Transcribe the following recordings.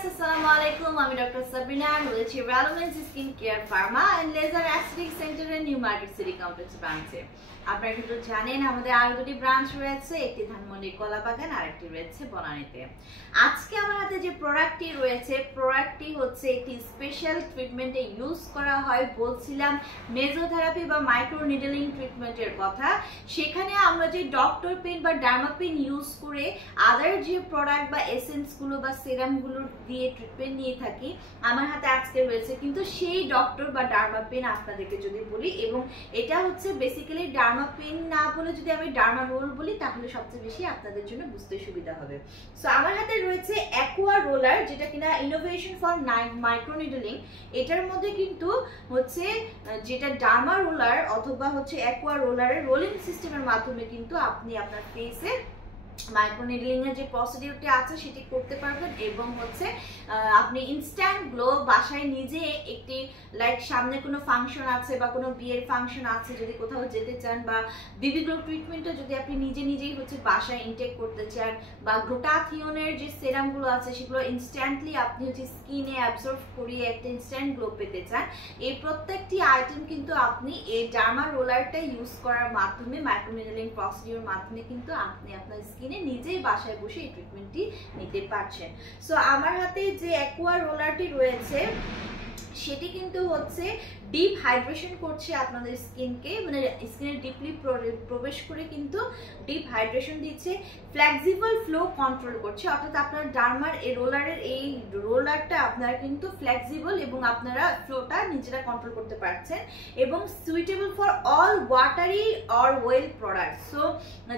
Viewers আসসালামু আলাইকুম আমি ডক্টর সাবিনা রয়েছি Relevance skin care pharma and laser aesthetic সেন্টারের নিউ মার্কেট সিটি কমপ্লেক্স ব্রাঞ্চে। আপনারা কিন্তু জানেন আমাদের আরো দুটি ব্রাঞ্চ রয়েছে, একটি ধানমন্ডি কলাবাগান আর একটি রয়েছে বনানীতে। আজকে আমার হাতে যে প্রোডাক্টটি রয়েছে, প্রোডাক্টটি হচ্ছে একটি স্পেশাল ট্রিটমেন্টে ইউজ করা হয়। বলছিলাম মেজোথেরাপি বা মাইক্রো নিডলিং ট্রিটমেন্টের কথা। সেখানে আমরা যে ডক্টর পেন বা ডার্মাপেন ইউজ করে আদার যে প্রোডাক্ট বা এসেন্সগুলো বা সেরামগুলো দিয়ে ট্রিটমেন্ট নিয়ে থাকি, আমার হাতে আজকে রয়েছে কিন্তু সেই ডক্টর বা ডার্মাপেন আপনাদেরকে যদি বলি, এবং এটা হচ্ছে বেসিক্যালি ডার্মাপেন না বলে যদি আমি ডার্মা রোল বলি তাহলে সবচেয়ে বেশি আপনাদের জন্য বুঝতে সুবিধা হবে। সো আমার হাতে রয়েছে অ্যাকোয়া রোলার, যেটা কিনা ইনোভেশন ফর মাইক্রো নিডলিং। এটার মধ্যে কিন্তু হচ্ছে যেটা ডার্মা রোলার অথবা হচ্ছে অ্যাকোয়া রোলারের রোলিং সিস্টেমের মাধ্যমে কিন্তু আপনি আপনার ফেসে মাইক্রো নিডলিং এর যে প্রসিডিউরটি আছে সেটি করতে পারবেন, এবং হচ্ছে আপনি ইনস্ট্যান্ট গ্লো বাসায় নিজে একটি লাইক সামনে কোনো ফাংশন আছে বা কোনো বিয়ের ফাংশন আছে, যদি কোথাও যেতে চান বা বেবি গ্লো ট্রিটমেন্টটা যদি আপনি নিজেই হচ্ছে বাসায় ইনটেক করতে চান, বা গ্লুটাথিওনের যে সেরামগুলো আছে সেগুলো ইনস্ট্যান্টলি আপনি হচ্ছে স্কিনে অ্যাবজর্ব করিয়ে একটা ইনস্ট্যান্ট গ্লো পেতে চান, এই প্রত্যেকটি আইটেম কিন্তু আপনি এই ডার্মা রোলারটা ইউজ করার মাধ্যমে মাইক্রো নিডলিং প্রসিডিউর মাধ্যমে কিন্তু আপনি আপনার স্কিনে নিজেই বাসায় বসে এই ট্রিটমেন্টটি নিতে পারছেন। সো আমার হাতে যে অ্যাকোয়া রোলারটি রয়েছে সেটি কিন্তু হচ্ছে ডিপ হাইড্রেশন করছে আপনাদের স্কিনকে, মানে স্কিনে ডিপলি প্রবেশ করে কিন্তু ডিপ হাইড্রেশন দিচ্ছে, ফ্লেক্সিবল ফ্লো কন্ট্রোল করছে। অর্থাৎ আপনার ডার্মার এই রোলারের এই রোলারটা আপনারা কিন্তু ফ্লেক্সিবল এবং আপনারা ফ্লোটা নিজেরা কন্ট্রোল করতে পারছেন, এবং suitable for all watery or well products. So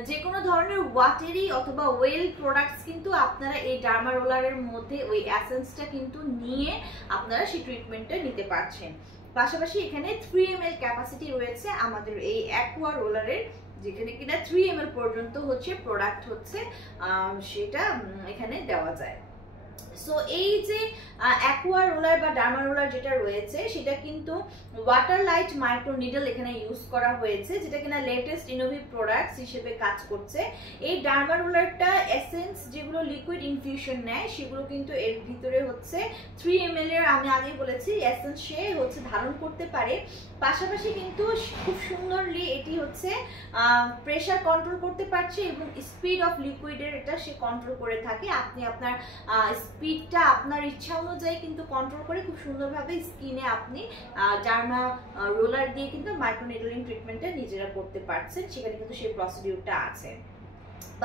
যে কোনো ধরনের ওয়াটারি অথবা ওয়েল প্রোডাক্টস কিন্তু আপনারা এই ডার্মা রোলারের মধ্যে ওই এসেন্সটা কিন্তু নিয়ে আপনারা সেই ট্রিটমেন্টটা নিতে পারছেন। পাশাপাশি এখানে 3 ml ক্যাপাসিটি রয়েছে আমাদের এই অ্যাকোয়া রোলারের, যেখানে কিনা 3 ml পর্যন্ত হচ্ছে প্রোডাক্ট হচ্ছে সেটা এখানে দেওয়া যায়। সো এই যে অ্যাকোয়া রোলার বা ডার্মা রোলার যেটা রয়েছে সেটা কিন্তু ওয়াটার লাইট মাইক্রো নিডল এখানে ইউজ করা হয়েছে, যেটা কিনা লেটেস্ট ইনোভেটিভ প্রোডাক্টস হিসেবে কাজ করছে। এই ডার্মা রোলারটা এসেন্স যেগুলো লিকুইড ইনফিউশন নেয় সেগুলো কিন্তু এর ভিতরে হচ্ছে 3 ml এর, আমি আগেই বলেছি, এসেন্স সে হচ্ছে ধারণ করতে পারে। পাশাপাশি কিন্তু খুব সুন্দরলি এটি হচ্ছে প্রেসার কন্ট্রোল করতে পারছে, এবং স্পিড অফ লিকুইডের এটা সে কন্ট্রোল করে থাকে। আপনি আপনার স্পিডটা আপনার ইচ্ছা অনুযায়ী কিন্তু কন্ট্রোল করে খুব সুন্দরভাবে স্কিনে আপনি ডার্মা রোলার দিয়ে কিন্তু মাইক্রো নিডলিং ট্রিটমেন্টটা নিজেরা করতে পারছেন, সেখানে কিন্তু সেই প্রসিডিউরটা আছে।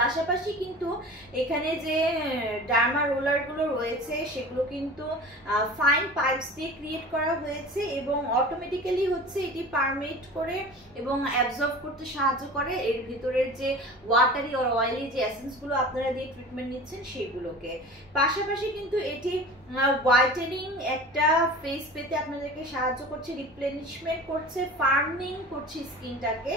পাশাপাশি কিন্তু এখানে যে ডার্মা রোলারগুলো রয়েছে সেগুলো কিন্তু ফাইন পাইপস দিয়ে ক্রিয়েট করা হয়েছে, এবং অটোমেটিক্যালি হচ্ছে এটি পারমেট করে এবং অ্যাবজর্ব করতে সাহায্য করে এর ভিতরের যে ওয়াটারি আর অয়েলি যে এসেন্সগুলো আপনারা দিয়ে ট্রিটমেন্ট নিচ্ছেন সেগুলোকে। পাশাপাশি কিন্তু এটি হোয়াইটেনিং একটা ফেস পেতে আপনাদেরকে সাহায্য করছে, রিপ্লেনিশমেন্ট করছে, ফার্মিং করছে স্কিনটাকে,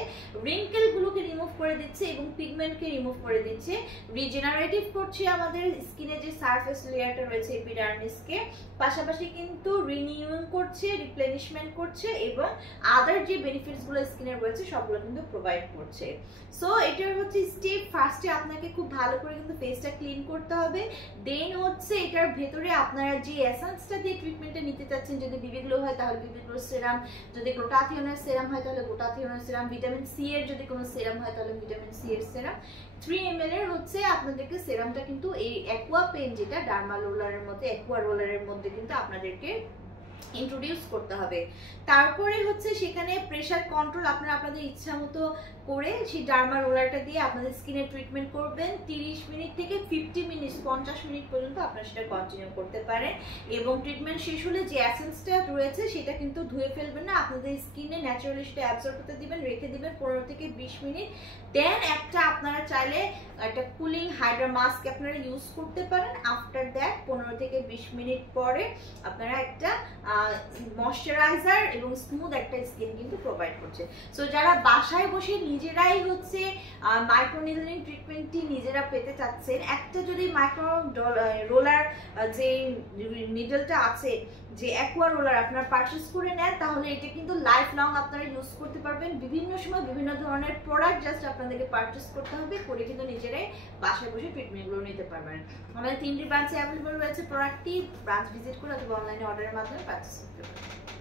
রিঙ্কেলগুলোকে রিমুভ করে দিচ্ছে এবং পিগমেন্টকে রিমুভ করে দিচ্ছে, রিজেনারেটিভ করছে আমাদের স্কিনে যে সারফেস লেয়ারটা রয়েছে এপিডার্মিসকে। পাশাপাশি কিন্তু রিনিউইং করছে, রিপ্লেনিশমেন্ট করছে, এবং আদার যে বেনিফিটসগুলো স্কিনের রয়েছে সবগুলো কিন্তু প্রোভাইড করছে। সো এটার হচ্ছে স্টেপ ফার্স্টে আপনাকে খুব ভালো করে কিন্তু ফেসটা ক্লিন করতে হবে, দেন হচ্ছে এটার ভেতরে আপনারা যে এসেন্সটা দিয়ে ট্রিটমেন্টটা নিতে চাচ্ছেন, যদি বেবি গ্লো হয় তাহলে বেবি গ্লো সেরাম, যদি গ্লুটাথিওনের সেরাম হয় তাহলে গ্লুটাথিওনের সেরাম, ভিটামিন সি এর যদি কোনো সেরাম হয় তাহলে ভিটামিন সি এর সেরাম, 3 ml এর হচ্ছে আপনাদেরকে সেরামটা কিন্তু এই অ্যাকোয়া পেন যেটা ডার্মা রোলারের মধ্যে অ্যাকোয়া রোলারের মধ্যে কিন্তু আপনাদেরকে ইন্ট্রোডিউস করতে হবে। তারপরে হচ্ছে সেখানে প্রেসার কন্ট্রোল আপনারা আপনাদের ইচ্ছা মতো করে সেই ডার্মা রোলারটা দিয়ে আপনাদের স্কিনে ট্রিটমেন্ট করবেন। 30 মিনিট থেকে 50 মিনিট 50 মিনিট পর্যন্ত আপনারা সেটা কন্টিনিউ করতে পারেন, এবং ট্রিটমেন্ট শেষ হলে যে এসেন্সটা রয়েছে সেটা কিন্তু ধুয়ে ফেলবেন না, আপনাদের স্কিনে ন্যাচারালি সেটা অ্যাবজর্ব করতে দিবেন, রেখে দিবেন 15 থেকে 20 মিনিট। দেন একটা আপনারা চাইলে একটা কুলিং হাইড্রা মাস্ক আপনারা ইউজ করতে পারেন। আফটার দ্যাট 15 থেকে 20 মিনিট পরে আপনারা একটা ময়শ্চারাইজার এবং স্মুথ একটা স্কিন কিন্তু প্রোভাইড করছে। সো যারা বাসায় বসে নিজেরাই হচ্ছে মাইক্রোনিডলিং ট্রিটমেন্টটি নিজেরা পেতে চাচ্ছেন, একটা যদি মাইক্রো রোলার যে নিডলটা আছে, যে অ্যাকোয়া রোলার আপনারা পারচেস করে নেন, তাহলে এটা কিন্তু লাইফ লং আপনারা ইউজ করতে পারবেন। বিভিন্ন সময় বিভিন্ন ধরনের প্রোডাক্ট জাস্ট আপনাদেরকে পারচেস করতে হবে, করে কিন্তু নিজেরাই বাসায় বসে ট্রিটমেন্টগুলো নিতে পারবেন। আমাদের 3টি ব্রাঞ্চে অ্যাভেলেবল রয়েছে প্রোডাক্টটি, ব্রাঞ্চ ভিজিট করে অথবা অনলাইনে অর্ডারের মাধ্যমে পারচেস করতে পারবেন।